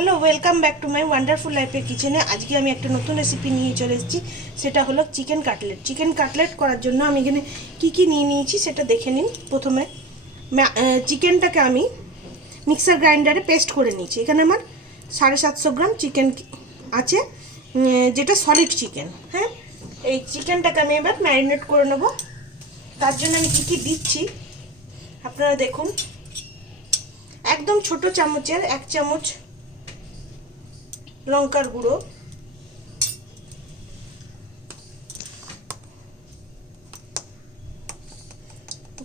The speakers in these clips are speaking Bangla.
Hello, welcome back to my wonderful লাইফের কিচেনে। আজকে আমি একটা নতুন রেসিপি নিয়ে চলে এসেছি, সেটা হলো চিকেন কাটলেট। চিকেন কাটলেট করার জন্য আমি এখানে কী নিয়ে নিয়েছি সেটা দেখে নিন। প্রথমে চিকেনটাকে আমি মিক্সার গ্রাইন্ডারে পেস্ট করে নিয়েছি। এখানে আমার 750 গ্রাম চিকেন আছে, যেটা সলিড চিকেন। হ্যাঁ, এই চিকেনটাকে আমি এবার ম্যারিনেট করে নেব। তার জন্য আমি কী দিচ্ছি আপনারা দেখুন। একদম ছোট চামচের 1 চামচ লঙ্কার গুঁড়ো,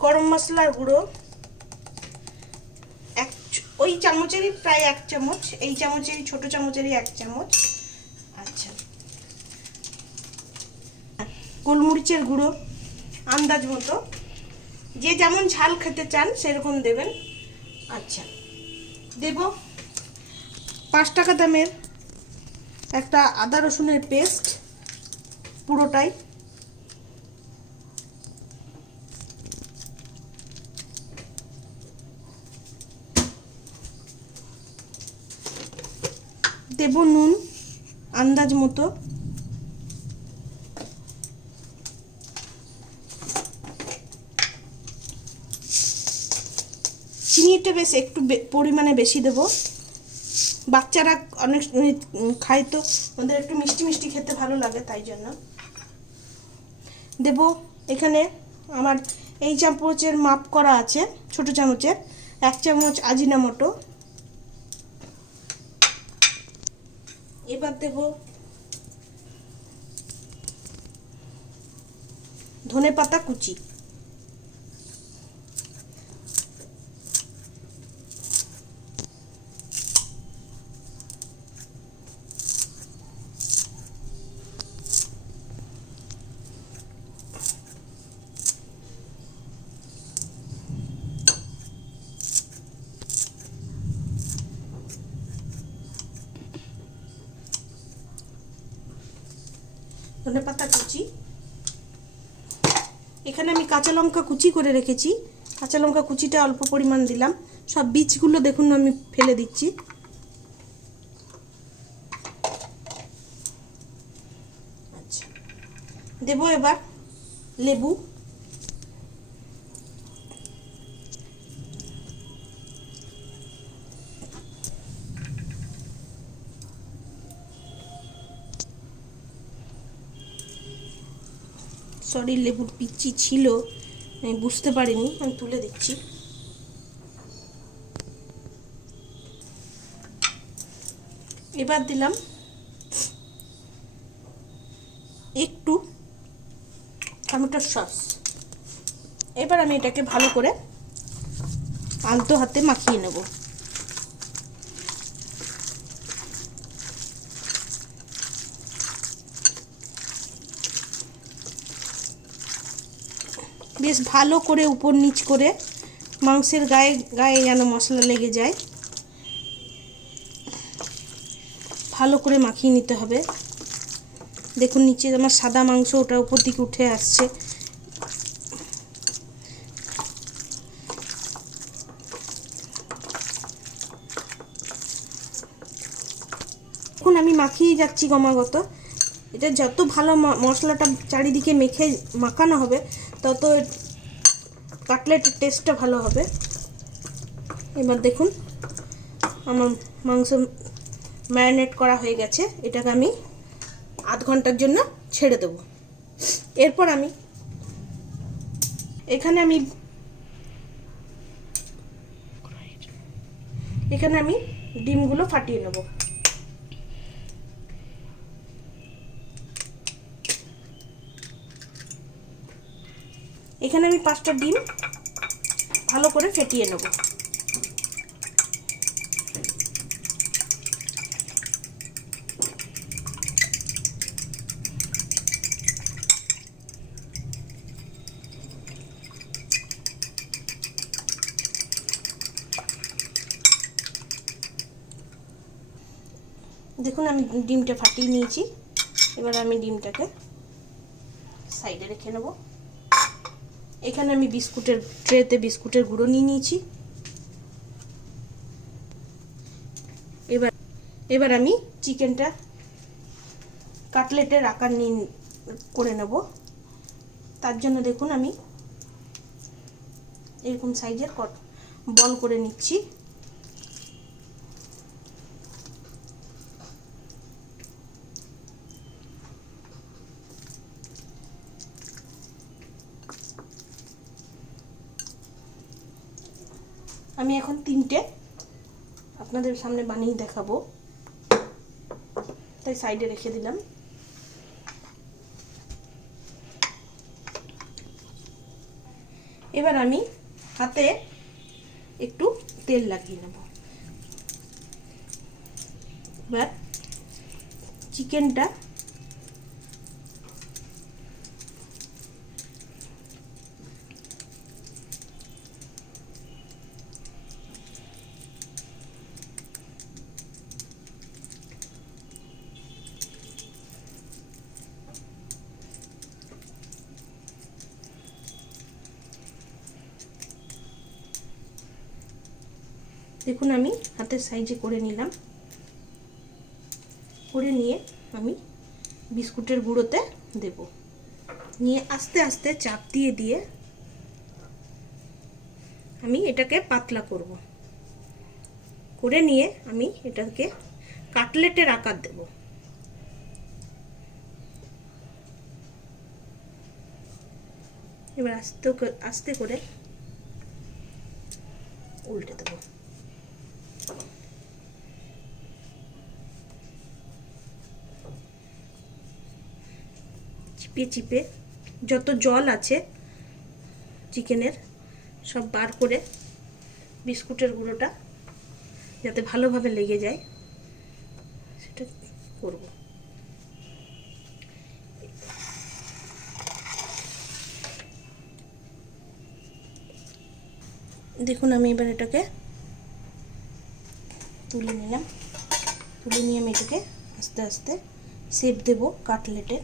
গরম মশলার গুঁড়ো ওই চামচেরই প্রায় 1 চামচ, এই চামচেরই ছোট চামচেরই 1 চামচ। আচ্ছা, গোলমরিচের গুঁড়ো আন্দাজ মতো, যে যেমন ঝাল খেতে চান সেরকম দেবেন। আচ্ছা, দেব 5 টাকা দামের একটা আদা রসুনের পেস্ট, পুরোটাই। দেব নুন আন্দাজ মতো, চিনিটা বেশ একটু পরিমাণে বেশি দেব। বাচ্চারা অনেক খায়, তো ওদের একটু মিষ্টি মিষ্টি খেতে ভালো লাগে, তাই জন্য দেব। এখানে আমার এই চামচের মাপ করা আছে, ছোট চামচের 1 চামচ আজিনামোটো। এবার দেব ধনেপাতা কুচি, ধনেপাতা কুচি। এখানে আমি কাঁচা লঙ্কা কুচি করে রেখেছি, কাঁচা লঙ্কা কুচিটা অল্প পরিমাণ দিলাম। সব বীজগুলো দেখুন আমি ফেলে দিচ্ছি। আচ্ছা, দেব এবার লেবু, সরি লেবুর পিচ্ছি ছিল, আমি বুঝতে পারিনি, আমি তুলে দিচ্ছি। এবার দিলাম একটু টমেটো সস। এবার আমি এটাকে ভালো করে আলতো হাতে মাখিয়ে নেব। বেশ ভালো করে উপর নিচ করে মাংসের গায়ে গায়ে যেন মশলা লেগে যায়, ভালো করে মাখিয়ে নিতে হবে। দেখুন নিচে আমার সাদা মাংস, ওটা উপর দিকে উঠে আসছে। এখন আমি মাখিয়ে যাচ্ছি ক্রমাগত। এটা যত ভালো মশলাটা চারিদিকে মাখানো হবে, তত কাটলেটের টেস্টটা ভালো হবে। এবার দেখুন আমার মাংস ম্যারিনেট করা হয়ে গেছে। এটাকে আমি আধ ঘন্টার জন্য ছেড়ে দেব। এরপর আমি এখানে ডিমগুলো ফাটিয়ে নেব। এখানে আমি 5টা ডিম ভালো করে ফেটিয়ে নেব। দেখুন আমি ডিমটা ফাটিয়ে নিয়েছি। এবার আমি ডিমটাকে সাইডে রেখে নেব। এখানে আমি ট্রেতে বিস্কুটের গুঁড়ো নিয়ে নিয়েছি। এবার এবার আমি চিকেনটা কাটলেটের আকার করে নেব। তার জন্য দেখুন আমি এরকম সাইজের বল করে নিচ্ছি। আমি এখন 3টে আপনাদের সামনে বানিয়ে দেখাবো, তাই সাইডে রেখে দিলাম। এবার আমি হাতে একটু তেল লাগিয়ে নেব। এবার চিকেনটা দেখুন আমি হাতের সাইজে করে নিলাম। করে নিয়ে আমি বিস্কুটের গুঁড়োতে দেব, নিয়ে আস্তে আস্তে চাপ দিয়ে দিয়ে আমি এটাকে পাতলা করব। করে নিয়ে আমি এটাকে কাটলেটের আকার দেব। এবার আস্তে আস্তে করে উল্টে দেব। চিপে চিপে যত জল আছে চিকেনের সব বার করে বিস্কুটের গুঁড়োটা যাতে ভালোভাবে লেগে যায় সেটা করব। দেখুন আমি এবার এটাকে তুলে নিলাম। তুলে নিয়ে আমি এটাকে আস্তে আস্তে শেপ দেব কাটলেটে।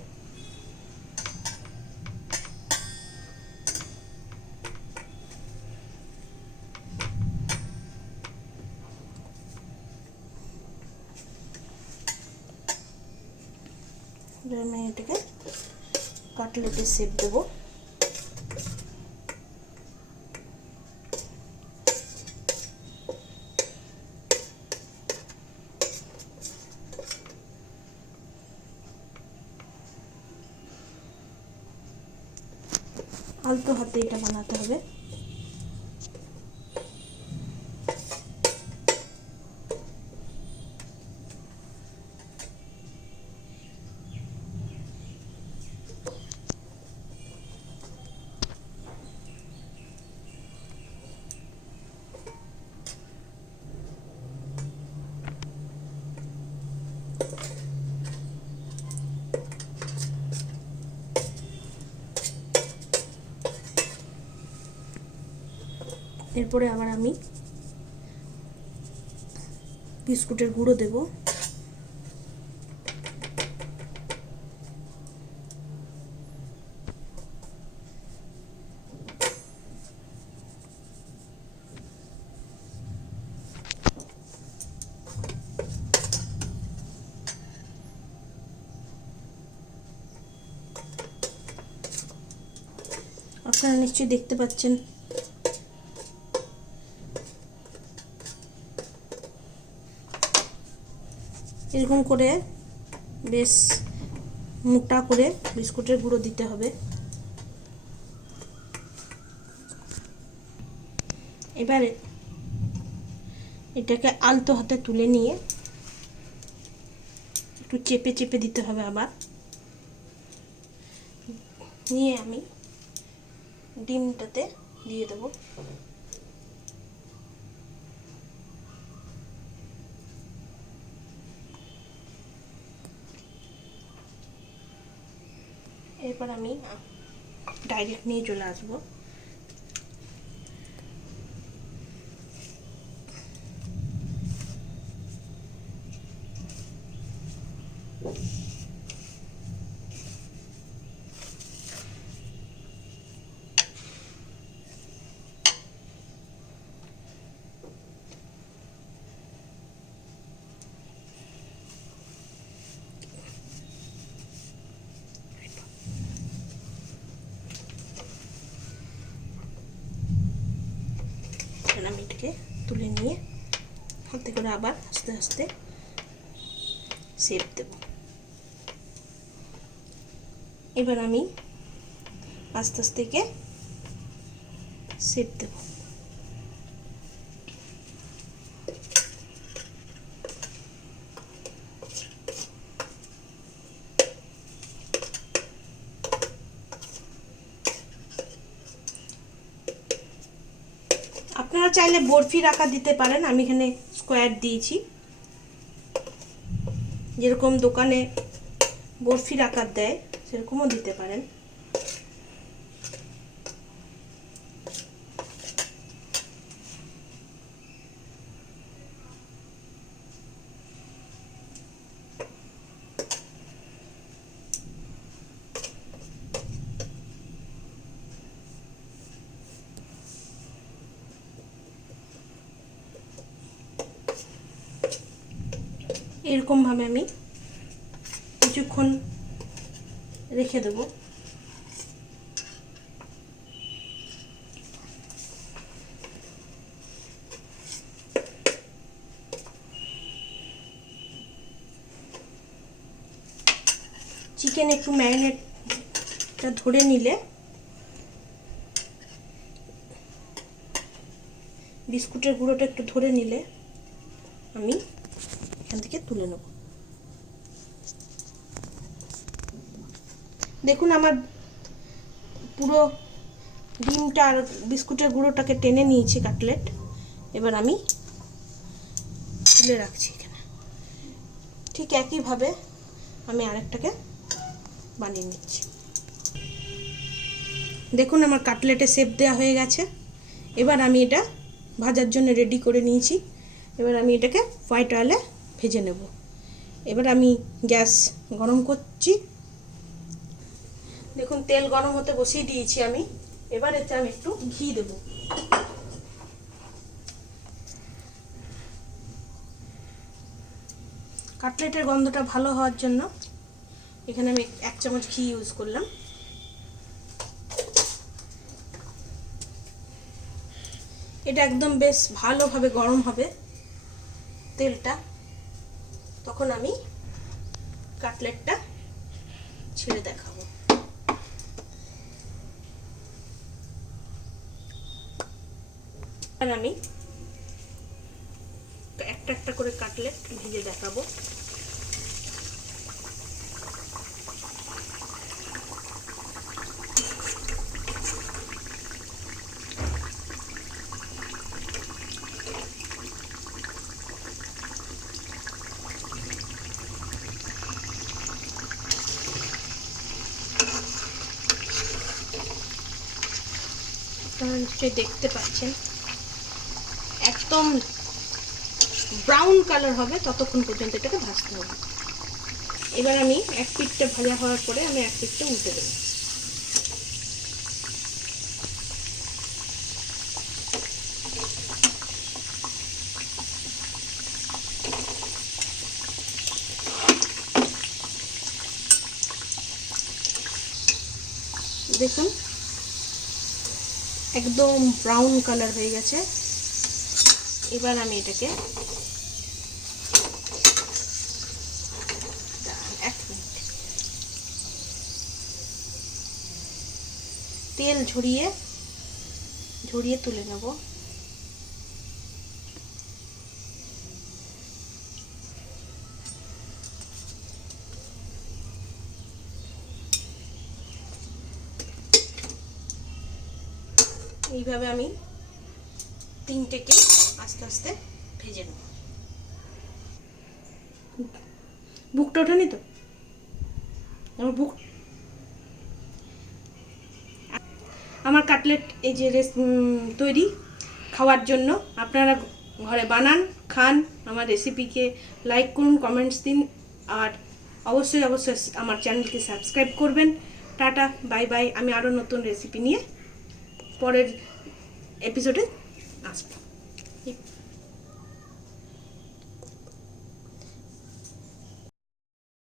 আমি এটাকে কাটলেটের শেপ দেব। আলতো হাতে এটা বানাতে হবে। এরপরে আবার আমি বিস্কুটের গুঁড়ো দেব। আপনারা নিশ্চয়ই দেখতে পাচ্ছেন এরকম করে বেশ মোটা করে বিস্কুটের গুঁড়ো দিতে হবে। এবারে এটাকে আলতো হাতে তুলে নিয়ে একটু চেপে চেপে দিতে হবে। আবার নিয়ে আমি ডিমটাতে দিয়ে দেব। এরপর আমি ডাইরেক্ট নিয়ে চলে আসবো। করে আবার আস্তে আস্তে শেপ দেব। এবার আমি আস্তে আস্তে শেপ দেব। আপনারা চাইলে বরফির আকার দিতে পারেন, আমি এখানে স্কোয়ার দিয়েছি। যেরকম দোকানে বরফির আকার দেয় সেরকমও দিতে পারেন। এরকম ভাবে আমি কিছুক্ষণ রেখে দেব। চিকেন একটু ম্যারিনেটটা ধরে নিলে বিস্কুটের গুঁড়োটা একটু ধরে নিলে আমি এখান থেকে তুলে নেব। দেখুন আমার পুরো ডিমটা আর বিস্কুটের গুঁড়োটাকে টেনে নিয়েছি কাটলেট। এবার আমি তুলে রাখছি এখানে। ঠিক একইভাবে আমি আরেকটাকে বানিয়ে নিচ্ছি। দেখুন আমার কাটলেটে শেপ দেওয়া হয়ে গেছে। এবার আমি এটা ভাজার জন্য রেডি করে নিয়েছি। এবার আমি এটাকে হোয়াইট অয়েলে ভেজে নেব। এবার আমি গ্যাস গরম করছি। দেখুন তেল গরম হতে বসিয়ে দিয়েছি আমি। এবার এতে আমি একটু ঘি দেব। কাটলেটের গন্ধটা ভালো হওয়ার জন্য এখানে আমি 1 চামচ ঘি ইউজ করলাম। এটা একদম বেশ ভালোভাবে গরম হবে তেলটা, তখন আমি কাটলেটটা ছেড়ে দেখাবো। আর আমি একটা একটা করে কাটলেট ভেজে দেখাবো। আপনারা নিশ্চয়ই দেখতে পাচ্ছেন একদম ব্রাউন কালার হবে ততক্ষণ পর্যন্ত এটাকে ভাজতে হবে। এবার আমি এক পিঠটা ভাজা হওয়ার পরে আমি এক পিঠটা উল্টে দেব। দেখুন একদম ব্রাউন কালার হয়ে গেছে। এবার আমি এটাকে তেল ঝরিয়ে তুলে নেব। এইভাবে আমি 3টেকে আস্তে আস্তে ভেজে নেব। বুকটা ওঠেনি তো আমার বুক। আমার কাটলেট এই যে তৈরি খাওয়ার জন্য। আপনারা ঘরে বানান, খান। আমার রেসিপিকে লাইক করুন, কমেন্টস দিন, আর অবশ্যই আমার চ্যানেলকে সাবস্ক্রাইব করবেন। Tata, bye bye. আমি আরও নতুন রেসিপি নিয়ে পরের এপিসোডে আসবো।